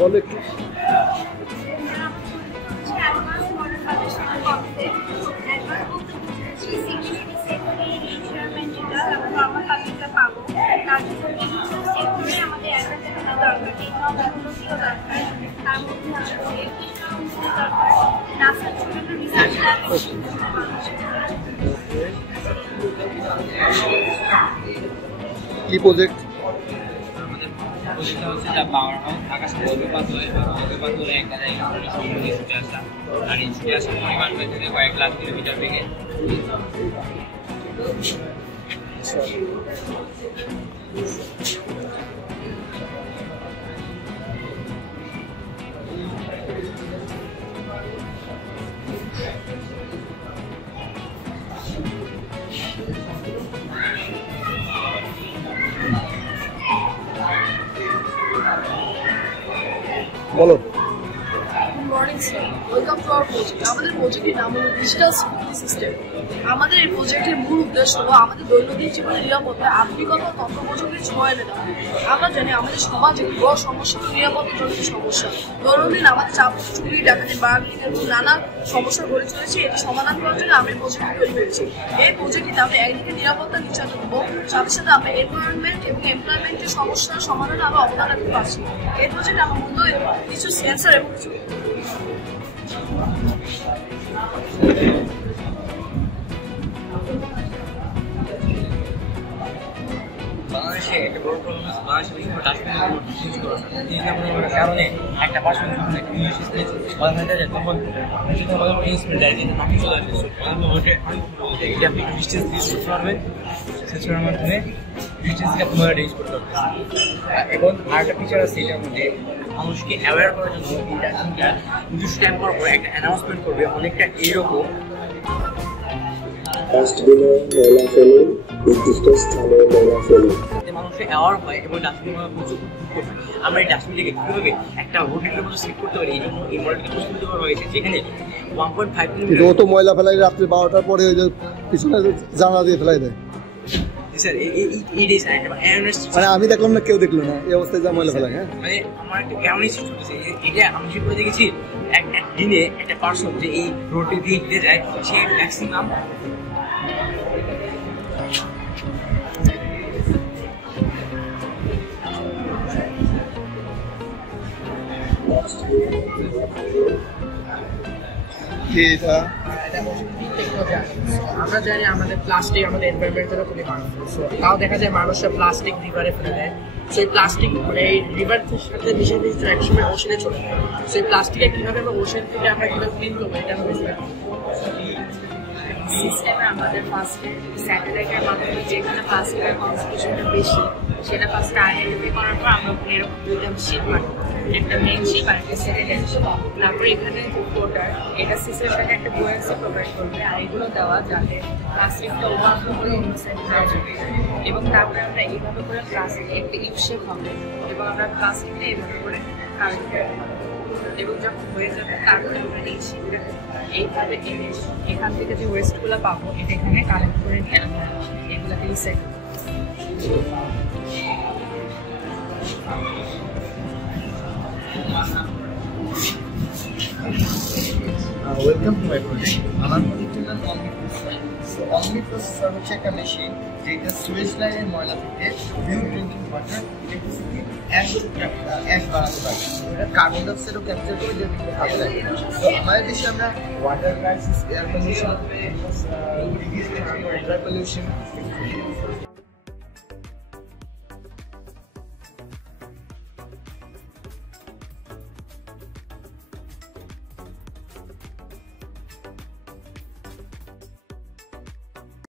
বলো একটু। কি প্রজেক্ট? পাওয়ার হাউস ঢাকা শহরে একটা জায়গায় ছুটে আসা আর এই ছুটে আসার পরিমাণ হয়েছে কয়েক লাখ কিলোমিটার বেগে। বলো। আমাদের প্রজেক্টের নাম হলো ডিজিটাল সিকিউরিটি সিস্টেম। আমাদের এই প্রজেক্টের মূল উদ্দেশ্য হলো আমাদের দৈনন্দিন জীবনের নিরাপত্তায় আধুনিকতা তথ্য প্রযুক্তির ছোঁয়া এনে দেওয়া। আমরা জানি আমাদের সমাজে বড় সমস্যা হলো নিরাপত্তাজনিত সমস্যা। দৈনন্দিন আমাদের চাপ, চুরি, ডাকাতি, বার্গিং এবং নানা সমস্যা গড়ে চলেছে। এটি সমাধান করার জন্য আমরা এই প্রজেক্ট তৈরি করেছি। এই প্রজেক্টটিতে আমরা একদিকে নিরাপত্তা নিশ্চিত করবো, সাথে সাথে আমরা এনভায়রনমেন্ট এবং এমপ্লয়মেন্টের সমস্যার সমাধানে আমরা অবদান রাখতে পারছি। এই প্রজেক্টে আমরা মূলত কিছু সেন্সর এবং কিছু বাংলাদেশে একটা বড় প্রবলেম আছে, বাংলাদেশে বেশি ডাস্টবিনের ইউজ করার কারণে একটা পার্সন যখন একটা নিউজ বলা হয়ে যায় তখন সেটা আমাদের ইউজমেন্ট যায় যেটা নাকি চলে আসে। এটা আপনি ডিস্টেন্স ইউজ করতে পারবেন, সেন্সরের মাধ্যমে ডিস্টেন্সকে আপনারা রেঞ্জ করতে পারবেন। এবং আরেকটা ফিচার আছে এটার মধ্যে মানুষকে অ্যাওয়্যার করার জন্য নিজস্ব টাইম পর পর একটা অ্যানাউন্সমেন্ট করবে, অনেকটা এইরকম ডাস্টবিনে ময়লা ফেলুন, নির্দিষ্ট স্থানে ময়লা ফেলুন। মানুষের অ্যাওয়ার হয় এবং ডাস্টবিন আমরা এই ডাস্টবিনটাকে কীভাবে একটা রুটিনের মতো সেট করতে পারি, এই জন্য এই মডেলটি প্রস্তুত করা হয়েছে, যেখানে 1.5 কিলোমিটার তো ময়লা ফেলাই রাত্রে 12টার পরে ওই যে পিছনে জানলা দিয়ে ফেলাই দেয়। স্যার মানে আমি দেখলাম না, কেউ দেখলো না এই অবস্থায় যা ময়লা ফেলাই। হ্যাঁ, মানে আমার একটা অ্যাওয়ারনেস চলতেছে, এটা আমি ঠিক করে দেখেছি একদিনে একটা পার্সন যে এই রোডে দিয়ে হেঁটে যায় সে ম্যাক্সিমাম আমরা জানি আমাদের প্লাস্টিক আমাদের এনভায়রনমেন্টেরও খুবই হার্মফুল। তাও দেখা যায় মানুষরা প্লাস্টিক রিভারে ফেলে দেয়। সেই প্লাস্টিক মানে এই রিভার সাথে মিশে মিশে একসময় ওশনে চলে যায়। সেই প্লাস্টিকে কীভাবে আমরা ওশন থেকে আমরা কীভাবে ক্লিন করবো এটা আমরা সিস্টেমে আমাদের ফার্স্টে স্যাটেলাইটের মাধ্যমে যেখানে প্লাস্টিকের কনসেন্ট্রেশনটা বেশি সেটা ফার্স্টে আইডেন্টিফাই করার পর আমরা এরকম দুইটা শিপ পাঠাবো, একটা মেইন শিপ আর একটা সেকেন্ডারি শিপ। তারপরে এখানে কোটার এটা সিস্টেমটাকে একটা বুয়ান্সি প্রোভাইড করবে আর এগুলো দেওয়া যাতে প্লাস্টিকটা ওভারফ্লো করে অন্য সাইডে যাওয়া যাবে। এবং তারপরে আমরা এইভাবে করে প্লাস্টিক একটা ইউ শেপ হবে এবং আমরা প্লাস্টিকটা এইভাবে করে কালেক্ট করবো এবং যখন হয়ে যাবে তারপরে আমরা এই শিপটাকে এইভাবে এনে এখান থেকে যে ওয়েস্টগুলো পাবো এটা এখানে কালেক্ট করে নিয়ে আমরা এগুলোকে recycle Welcome to my project. আমার প্রজেক্টের নাম Omni Processor. So Omni Processor হচ্ছে একটা মেশিন যেটা সুয়েজ লাইনের ময়লা থেকে pure drinking water, electricity ash বানাতে পারে। এটা কার্বন ডাইঅক্সাইডও ক্যাপচার করে যেটা কিন্তু ভালো লাগে। তো আমাদের দেশে আমরা water crisis, air pollution, river pollution